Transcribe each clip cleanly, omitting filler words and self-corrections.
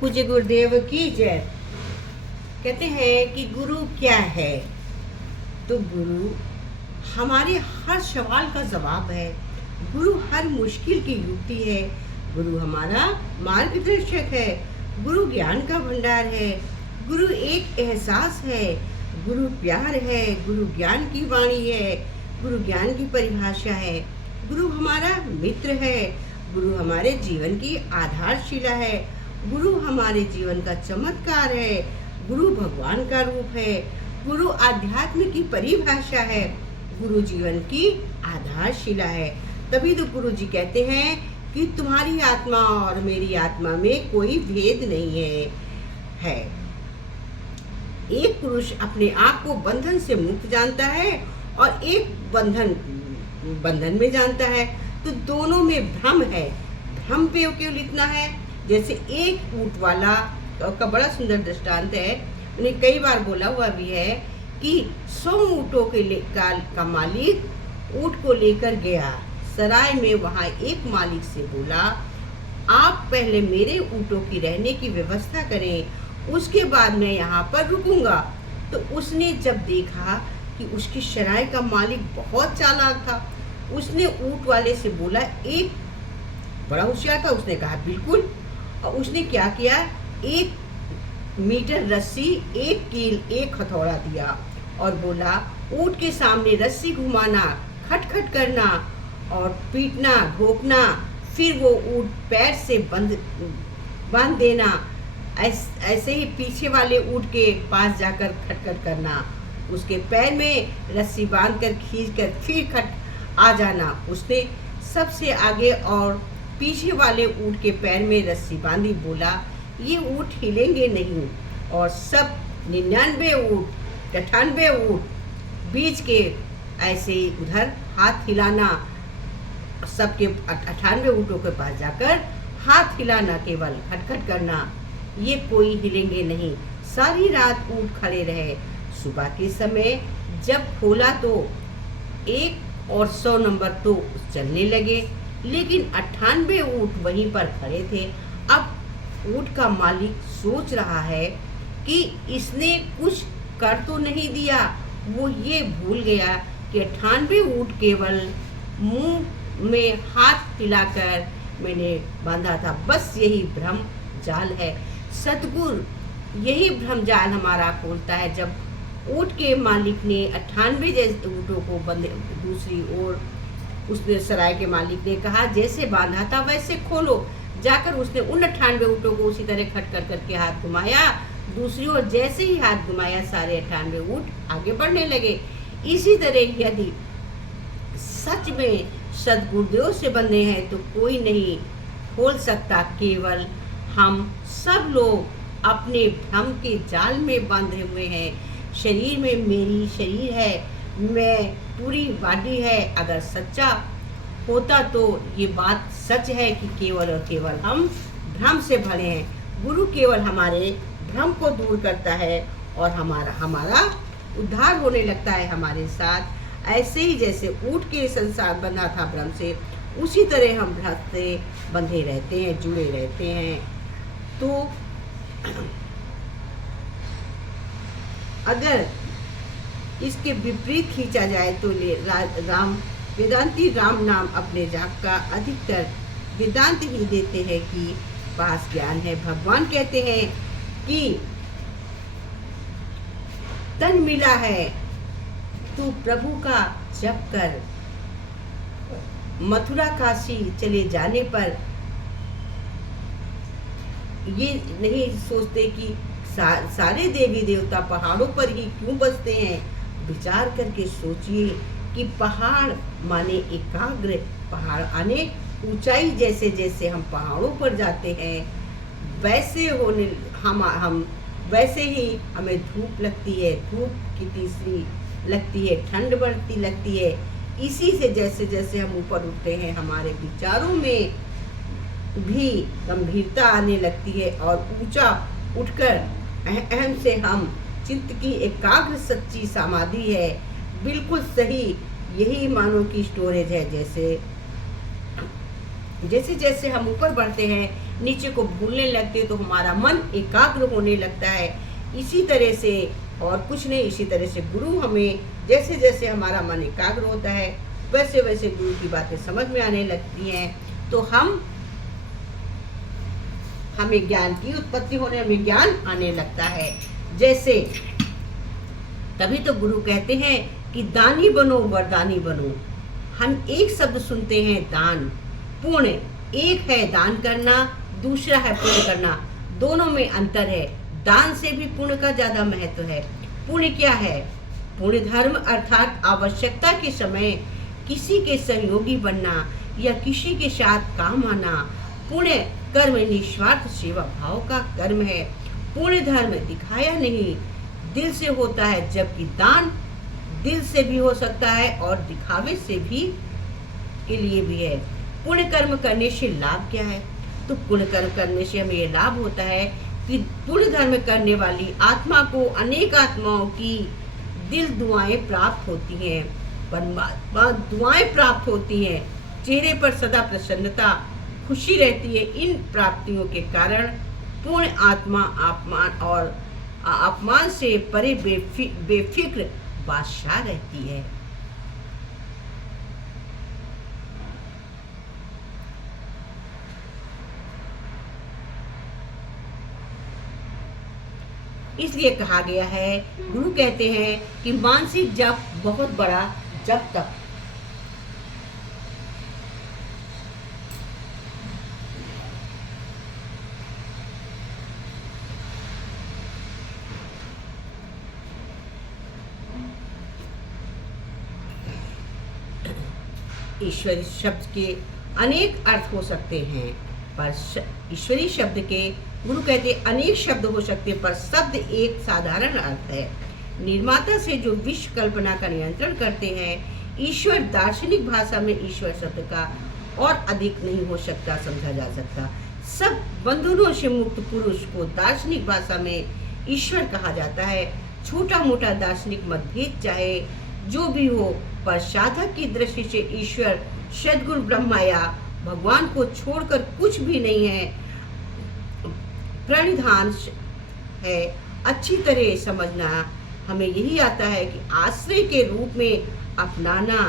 पूज्य गुरुदेव की जय। कहते हैं कि गुरु क्या है? तो गुरु हमारे हर सवाल का जवाब है। गुरु हर मुश्किल की युक्ति है। गुरु हमारा मार्गदर्शक है। गुरु ज्ञान का भंडार है। गुरु एक एहसास है। गुरु प्यार है। गुरु ज्ञान की वाणी है। गुरु ज्ञान की परिभाषा है। गुरु हमारा मित्र है। गुरु हमारे जीवन की आधारशिला है। गुरु हमारे जीवन का चमत्कार है। गुरु भगवान का रूप है। गुरु आध्यात्म की परिभाषा है। गुरु जीवन की आधारशिला है। तभी तो गुरु जी कहते हैं कि तुम्हारी आत्मा और मेरी आत्मा में कोई भेद नहीं है। एक पुरुष अपने आप को बंधन से मुक्त जानता है और एक बंधन में जानता है। तो दोनों में भ्रम है। भ्रम पे केवल इतना है, जैसे एक ऊंट वाला का बड़ा सुंदर दृष्टांत है। उन्हें कई बार बोला हुआ भी है कि 100 ऊँटों का मालिक ऊँट को लेकर गया सराय में। वहाँ एक मालिक से बोला, आप पहले मेरे ऊँटों की रहने की व्यवस्था करें, उसके बाद मैं यहाँ पर रुकूंगा। तो उसने जब देखा कि उसकी सराय का मालिक बहुत चालाक था, उसने ऊँट वाले से बोला, एक बड़ा होशियार था, उसने कहा बिल्कुल। और उसने क्या किया, 1 मीटर रस्सी, 1 कील, 1 हथौड़ा दिया और बोला, ऊँट के सामने रस्सी घुमाना, खटखट करना और पीटना, भोंकना, फिर वो ऊँट पैर से बांध देना। ऐसे ही पीछे वाले ऊँट के पास जाकर खटखट करना, उसके पैर में रस्सी बांधकर खींचकर फिर खट आ जाना। उसने सबसे आगे और पीछे वाले ऊँट के पैर में रस्सी बांधी, बोला, ये ऊँट हिलेंगे नहीं। और सब 99 ऊँट, 98 ऊँट बीच के ऐसे ही उधर हाथ हिलाना, सबके 98 ऊँटों के पास जाकर हाथ हिलाना, केवल खटखट करना, ये कोई हिलेंगे नहीं। सारी रात ऊँट खड़े रहे। सुबह के समय जब खोला तो 1 और 100 नंबर तो चलने लगे, लेकिन 98 ऊँट वहीं पर खड़े थे। अब ऊँट का मालिक सोच रहा है कि इसने कुछ कर तो नहीं दिया। वो ये भूल गया कि 98 ऊँट केवल मुंह में हाथ हिलाकर मैंने बांधा था। बस यही भ्रम जाल है। सतगुरु यही भ्रम जाल हमारा खोलता है। जब ऊँट के मालिक ने 98 जैसे ऊँटों को बंधे दूसरी ओर, उसने सराय के मालिक ने कहा, जैसे बांधा था वैसे खोलो। जाकर उसने उन 98 ऊँटों को उसी तरह खट कर करके हाथ घुमाया दूसरी ओर। जैसे ही हाथ घुमाया, सारे 98 ऊँट आगे बढ़ने लगे। इसी तरह यदि सच में सद्गुरुदेव से बंधे हैं तो कोई नहीं खोल सकता। केवल हम सब लोग अपने भ्रम के जाल में बांधे हुए हैं। शरीर में मेरी शरीर है, मैं पूरी बॉडी है। अगर सच्चा होता तो ये बात सच है कि केवल और केवल हम भ्रम से भरे हैं। गुरु केवल हमारे भ्रम को दूर करता है और हमारा उद्धार होने लगता है हमारे साथ। ऐसे ही जैसे ऊँट के संसार बंधा था भ्रम से, उसी तरह हम भ्रम से बंधे रहते हैं, जुड़े रहते हैं। तो अगर इसके विपरीत खींचा जाए तो वेदांती राम नाम अपने जाप का अधिकतर वेदांत ही देते हैं कि पास ज्ञान है। भगवान कहते हैं कि तन मिला है तू प्रभु का जप कर, मथुरा काशी चले जाने पर ये नहीं सोचते कि सारे देवी देवता पहाड़ों पर ही क्यों बसते हैं। विचार करके सोचिए कि पहाड़ माने एकाग्र, पहाड़ आने ऊंचाई। जैसे जैसे हम पहाड़ों पर जाते हैं वैसे होने हम वैसे ही हमें धूप लगती है, धूप की तीसरी लगती है, ठंड बढ़ती लगती है। इसी से जैसे जैसे हम ऊपर उठते हैं हमारे विचारों में भी गंभीरता आने लगती है और ऊंचा उठकर अहम से हम चित्त की एकाग्र सच्ची समाधि है। बिल्कुल सही, यही मानो की स्टोरेज है। जैसे जैसे हम ऊपर बढ़ते हैं नीचे को भूलने लगते हैं तो हमारा मन एकाग्र होने लगता है। इसी तरह से और कुछ नहीं, इसी तरह से गुरु हमें जैसे जैसे हमारा मन एकाग्र होता है वैसे वैसे गुरु की बातें समझ में आने लगती हैं, तो हमें ज्ञान की उत्पत्ति होने, हमें ज्ञान आने लगता है। जैसे तभी तो गुरु कहते हैं कि दानी बनो वरदानी बनो। हम एक शब्द सुनते हैं दान, पुण्य। एक है दान करना, दूसरा है पुण्य करना, दोनों में अंतर है। दान से भी पुण्य का ज्यादा महत्व है। पुण्य क्या है? पुण्य धर्म अर्थात आवश्यकता के समय किसी के सहयोगी बनना या किसी के साथ काम आना। पुण्य कर्म निस्वार्थ सेवा भाव का कर्म है। पुण्य धर्म दिखाया नहीं, दिल से होता है, जबकि दान दिल से भी हो सकता है और दिखावे से भी के लिए भी है। पुण्य कर्म करने से लाभ क्या है? तो पुण्य कर्म करने से हमें ये लाभ होता है कि पुण्य धर्म करने वाली आत्मा को अनेक आत्माओं की दिल दुआएं प्राप्त होती हैं, परमात्मा दुआएं प्राप्त होती हैं। चेहरे पर सदा प्रसन्नता, खुशी रहती है। इन प्राप्तियों के कारण पूर्ण आत्मा अपमान से परे बेफिक्र बादशाह रहती है। इसलिए कहा गया है, गुरु कहते हैं कि मानसिक जप बहुत बड़ा जप तक। ईश्वरी शब्द के अनेक अर्थ हो सकते हैं, पर ईश्वरी शब्द के गुरु कहते अनेक शब्द हो सकते हैं, पर शब्द एक साधारण अर्थ है। निर्माता से जो विश्व कल्पना का नियंत्रण करते हैं, ईश्वर दार्शनिक भाषा में ईश्वर शब्द का और अधिक नहीं हो सकता, समझा जा सकता। सब बंधनों से मुक्त पुरुष को दार्शनिक भाषा में ईश्वर कहा जाता है। छोटा मोटा दार्शनिक मतभेद चाहे जो भी हो, पर साधक की दृष्टि से ईश्वर सद्गुरु ब्रह्मा या भगवान को छोड़कर कुछ भी नहीं है, प्रणिधान है। अच्छी तरह समझना हमें यही आता है कि आश्रय के रूप में अपनाना।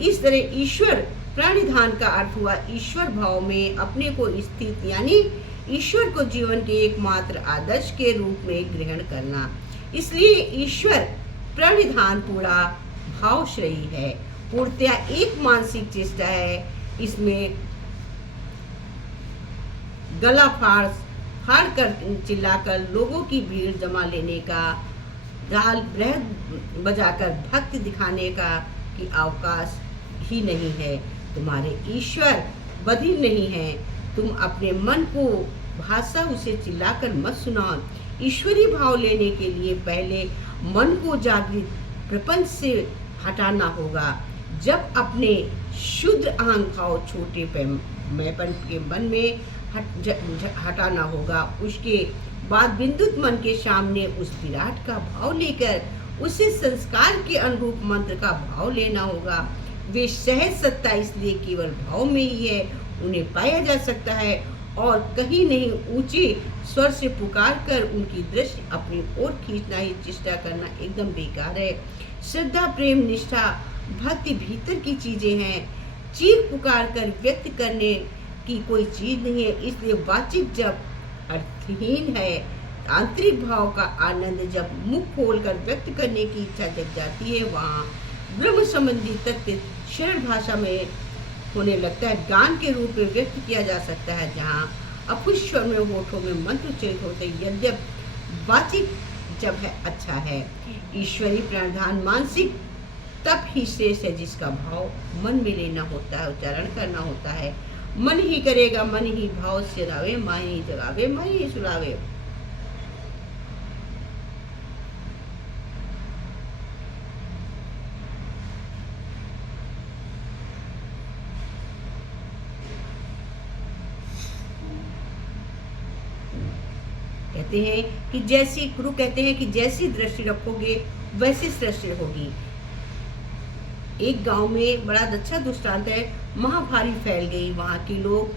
इस तरह ईश्वर प्रणिधान का अर्थ हुआ ईश्वर भाव में अपने को स्थित, यानी ईश्वर को जीवन के एकमात्र आदर्श के रूप में ग्रहण करना। इसलिए ईश्वर प्रणिधान पूरा भावश्रेयी है, पूर्णतया एक मानसिक चेष्टा है। इसमें गला फाड़ कर चिल्लाकर लोगों की भीड़ जमा लेने का, दाल बृहद बजाकर भक्ति दिखाने का की अवकाश ही नहीं है। तुम्हारे ईश्वर बधिर नहीं है। तुम अपने मन को भाषा उसे चिल्लाकर मत सुनाओ। ईश्वरी भाव लेने के लिए पहले मन को जागृत प्रपंच से हटाना होगा। जब अपने शुद्ध अहंग भाव छोटे मैंपन के मन में हटाना होगा, उसके बाद विद्युत मन के सामने उस विराट का भाव लेकर उसे संस्कार के अनुरूप मंत्र का भाव लेना होगा। वे सहज सत्ता इसलिए केवल भाव में ही है, उन्हें पाया जा सकता है और कहीं नहीं। ऊंचे स्वर से पुकार कर उनकी दृष्टि अपनी ओर खींचना ही चेष्टा करना एकदम बेकार है। श्रद्धा, प्रेम, निष्ठा, भक्ति भीतर की चीजें हैं, चीख पुकार कर व्यक्त करने की कोई चीज नहीं है। इसलिए वाचिक जब अर्थहीन है, आंतरिक भाव का आनंद जब मुख खोलकर व्यक्त करने की इच्छा जग जाती है, वहाँ ब्रह्म संबंधी तत्व सरल भाषा में होने लगता है, गान के रूप में व्यक्त किया जा सकता है, जहाँ अपुष्ट स्वर में होठों में मंत्र उच्चारित होते। यद्यप वाचिक जब है अच्छा है, ईश्वरी प्रावधान मानसिक तब ही श्रेष्ठ है जिसका भाव मन में लेना होता है, उच्चारण करना होता है। मन ही करेगा, मन ही भाव से रावे, माँ ही जगावे, माँ ही सुलावे। कहते हैं कि जैसी गुरु कहते हैं कि जैसी दृष्टि रखोगे वैसी सृष्टि होगी। एक गांव में बड़ा अच्छा दृष्टांत है। महामारी फैल गई, वहाँ के लोग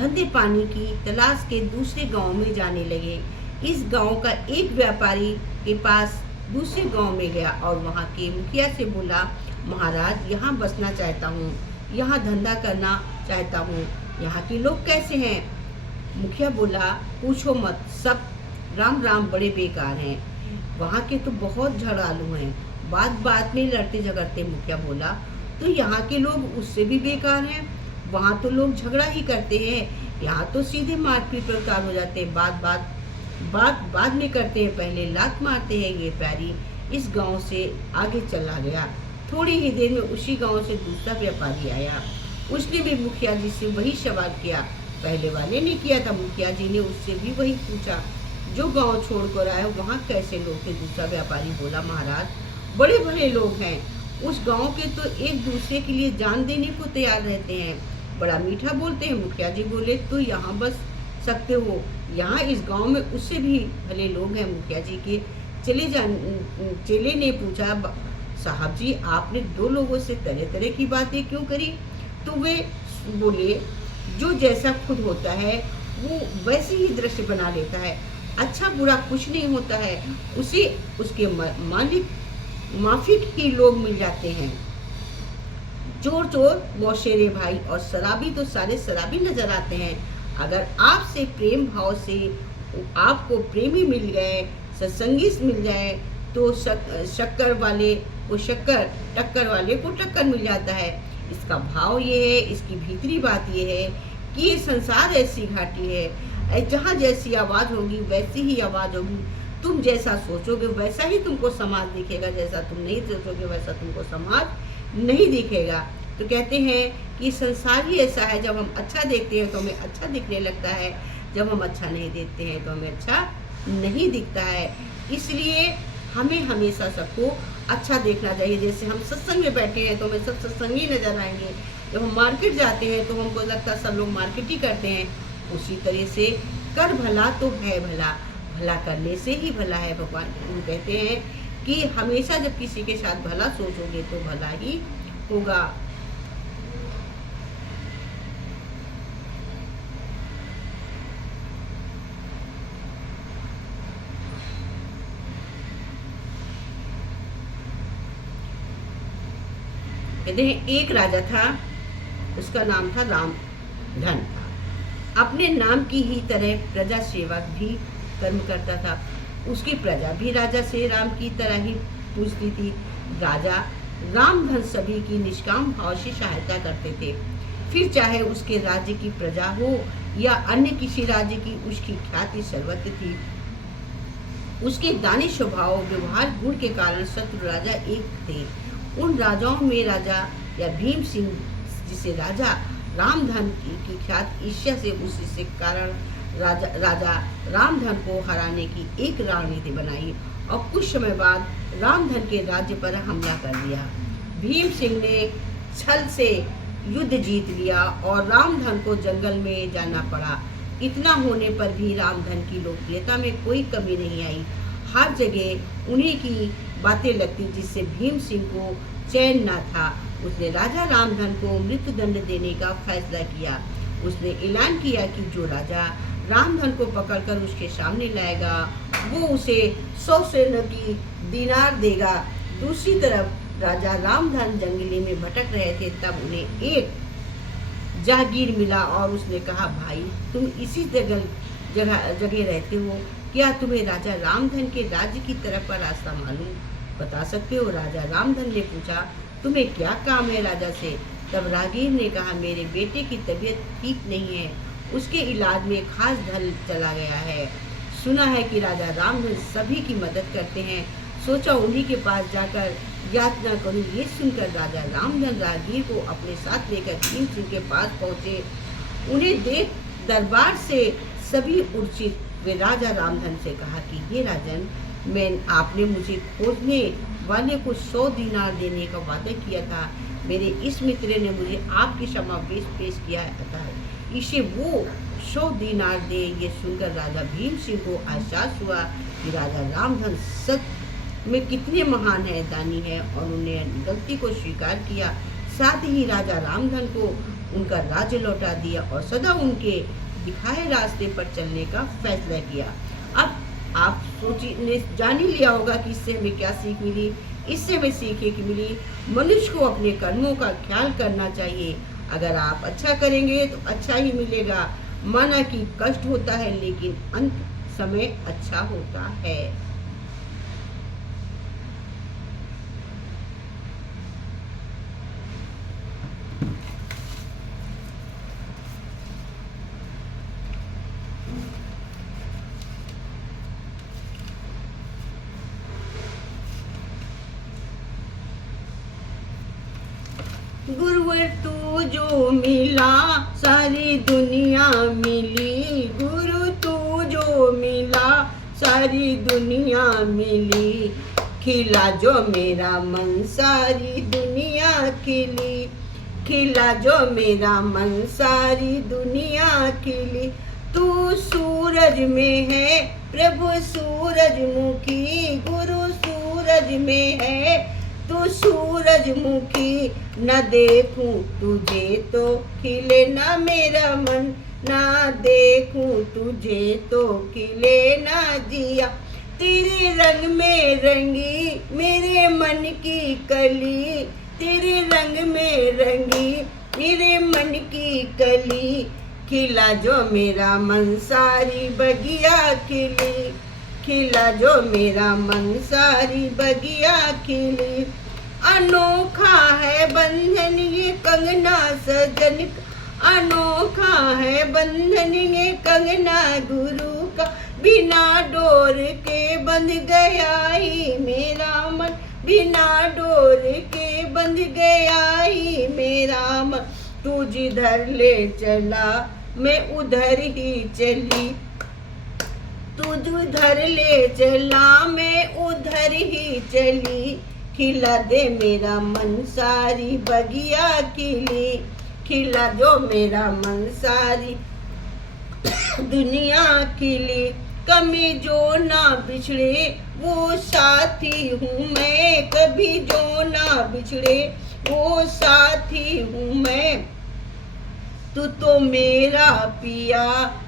धंधे पानी की तलाश के दूसरे गांव में जाने लगे। इस गांव का एक व्यापारी के पास दूसरे गांव में गया और वहां के मुखिया से बोला, महाराज यहाँ बसना चाहता हूँ, यहाँ धंधा करना चाहता हूँ, यहाँ के लोग कैसे हैं? मुखिया बोला, पूछो मत, सब राम राम बड़े बेकार हैं, वहाँ के तो बहुत झगड़ालू हैं। बात बात में लड़ते झगड़ते मुखिया बोला, तो यहाँ के लोग उससे भी बेकार हैं, वहाँ तो लोग झगड़ा ही करते हैं, यहाँ तो सीधे मारपीट प्रकार हो जाते हैं, बात बाद में करते हैं, पहले लात मारते हैं। ये प्यारी इस गांव से आगे चला गया। थोड़ी ही देर में उसी गांव से दूसरा व्यापारी आया। उसने भी मुखिया जी से वही सवाल किया, पहले वाले ने किया था। मुखिया जी ने उससे भी वही पूछा, जो गांव छोड़कर आए वहाँ कैसे लोग थे? दूसरा व्यापारी बोला, महाराज बड़े भले लोग हैं, उस गांव के तो एक दूसरे के लिए जान देने को तैयार रहते हैं, बड़ा मीठा बोलते हैं। मुखिया जी बोले, तो यहाँ बस सकते हो? यहाँ इस गांव में उससे भी भले लोग हैं। मुखिया जी के चेले ने पूछा, साहब जी आपने दो लोगों से तरह तरह की बातें क्यों करी? तो वे बोले, जो जैसा खुद होता है वो वैसे ही दृश्य बना लेता है, अच्छा बुरा कुछ नहीं होता है, उसे उसके मालिक माफिक ही लोग मिल जाते हैं। चोर चोर मौशेरे भाई और शराबी तो सारे शराबी नजर आते हैं। अगर आपसे प्रेम भाव से आपको प्रेमी मिल गए, सत्संगी मिल जाए, तो शक्कर वाले को शक्कर, टक्कर वाले को टक्कर मिल जाता है। इसका भाव ये है, इसकी भीतरी बात ये है कि ये संसार ऐसी घाटी है, जहाँ जैसी आवाज़ होगी वैसी ही आवाज़ होगी। तुम जैसा सोचोगे वैसा ही तुमको समाज दिखेगा, जैसा तुम नहीं सोचोगे वैसा तुमको समाज नहीं दिखेगा। तो कहते हैं कि संसार ही ऐसा है, जब हम अच्छा देखते हैं तो हमें अच्छा दिखने लगता है, जब हम अच्छा नहीं देखते हैं तो हमें अच्छा नहीं दिखता है। इसलिए हमें हमेशा सबको अच्छा देखना चाहिए। जैसे हम सत्संग में बैठे हैं तो हमें सब सत्संगी नजर आएंगे, जब हम मार्केट जाते हैं तो हमको लगता है सब लोग मार्केट ही करते हैं। उसी तरह से कर भला तो है भला, भला करने से ही भला है। भगवान कहते हैं कि हमेशा जब किसी के साथ भला सोचोगे तो भला ही होगा। कहते हैं एक राजा था, उसका नाम था रामधन। अपने नाम की ही तरह प्रजा सेवक भी कर्म करता था। उसकी प्रजा भी राजा से राम की तरह ही पूजती थी। राजा रामधन सभी की निष्काम भाव से सहायता करते थे, फिर चाहे उसके राज्य की प्रजा हो या अन्य किसी राज्य की, उसकी ख्याति सर्वत्र थी। उसके दानी स्वभाव व्यवहार गुण के कारण शत्रु राजा एक थे। उन राजाओं में राजा या भीम सिंह, जिसे राजा रामधन की ख्याति ईर्ष्या से उसी से कारण राजा रामधन को हराने की एक रणनीति बनाई और कुछ समय बाद रामधन के राज्य पर हमला कर दिया। भीम सिंह ने छल से युद्ध जीत लिया और रामधन को जंगल में जाना पड़ा। इतना होने पर भी रामधन की लोकप्रियता में कोई कमी नहीं आई। हर जगह उन्हीं की बातें लगती, जिससे भीम सिंह को चैन न था। उसने राजा रामधन को मृत्यु दंड देने का फैसला किया। उसने ऐलान किया कि जो राजा रामधन को पकड़कर उसके सामने लाएगा वो उसे 100 स्वर्ण की दीनार देगा। दूसरी तरफ राजा रामधन जंगली में भटक रहे थे, तब उन्हें एक जागीर मिला और उसने कहा, भाई तुम इसी जगह रहते हो, क्या तुम्हें राजा रामधन के राज्य की तरफ का रास्ता मालूम बता सकते हो? राजा रामधन ने पूछा, तुम्हें क्या काम है राजा से? तब रागीर ने कहा, मेरे बेटे की तबीयत ठीक नहीं है, उसके इलाज में खास धन चला गया है। सुना है कि राजा रामधन सभी की मदद करते हैं, सोचा उन्हीं के पास जाकर याचना करूं। ये सुनकर राजा रामधन रागीर को अपने साथ लेकर भीम सिंह के पास पहुंचे। उन्हें देख दरबार से सभी उर्चित। वे राजा रामधन से कहा कि हे राजन, आपने मुझे खोजने वाले को 100 दीनार देने का वादा किया था। मेरे इस मित्र ने मुझे आपकी क्षमा पेश किया था, इसे वो 100 दीनार दे। ये सुनकर राजा भीम सिंह को एहसास हुआ कि राजा रामधन सच में कितने महान है, दानी है, और उन्हें गलती को स्वीकार किया। साथ ही राजा रामधन को उनका राज्य लौटा दिया और सदा उनके दिखाए रास्ते पर चलने का फैसला किया। अब आप सोचिए, जान ही लिया होगा कि इससे हमें क्या सीख मिली। इससे हमें सीखे कि मिली मनुष्य को अपने कर्मों का ख्याल करना चाहिए। अगर आप अच्छा करेंगे तो अच्छा ही मिलेगा। माना कि कष्ट होता है लेकिन अंत समय अच्छा होता है। गुरुवर तू जो मिला सारी दुनिया मिली, गुरु तू जो मिला सारी दुनिया मिली, खिला जो मेरा मन सारी दुनिया खिली, खिला जो मेरा मन सारी दुनिया खिली। तू सूरज में है प्रभु सूरजमुखी, गुरु सूरज में है तू सूरजमुखी, न देखूं तुझे तो खिले ना मेरा मन, ना देखूं तुझे तो खिले ना जिया। तेरे रंग में रंगी मेरे मन की कली, तेरे रंग में रंगी मेरे मन की कली, खिला जो मेरा मन सारी बगिया खिली, खिला जो मेरा मन सारी बगिया खिली। अनोखा है बंधन ये कंगना सजन, अनोखा है बंधन ये कंगना गुरु का, बिना डोर के बंध गया ही मेरा मन, बिना डोर के बंध गया ही मेरा मन। तू जिधर ले चला मैं उधर ही चली, तू जिधर ले चला मैं उधर ही चली, खिला दे मेरा मन सारी बगिया खिली, खिला जो मेरा मन सारी दुनिया खिली। कभी जो ना बिछड़े वो साथी हूँ मैं, कभी जो ना बिछड़े वो साथी हूँ मैं। तू तो मेरा पिया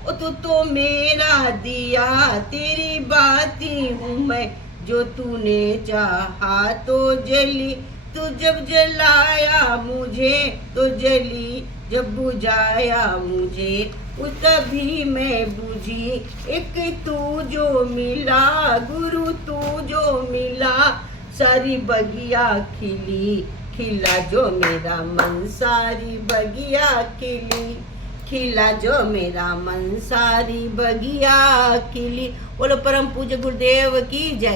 ओ तू तो मेरा दिया, तेरी बाती हूँ मैं, जो तूने चाहा तो जली, तू जब जलाया मुझे तो जली, जब बुझाया मुझे तभी मैं बुझी। एक तू जो मिला गुरु तू जो मिला सारी बगिया खिली, खिला जो मेरा मन सारी बगिया खिली, खिला जो मेरा मन सारी बगिया खिली। बोलो परम पूज्य गुरुदेव की जय।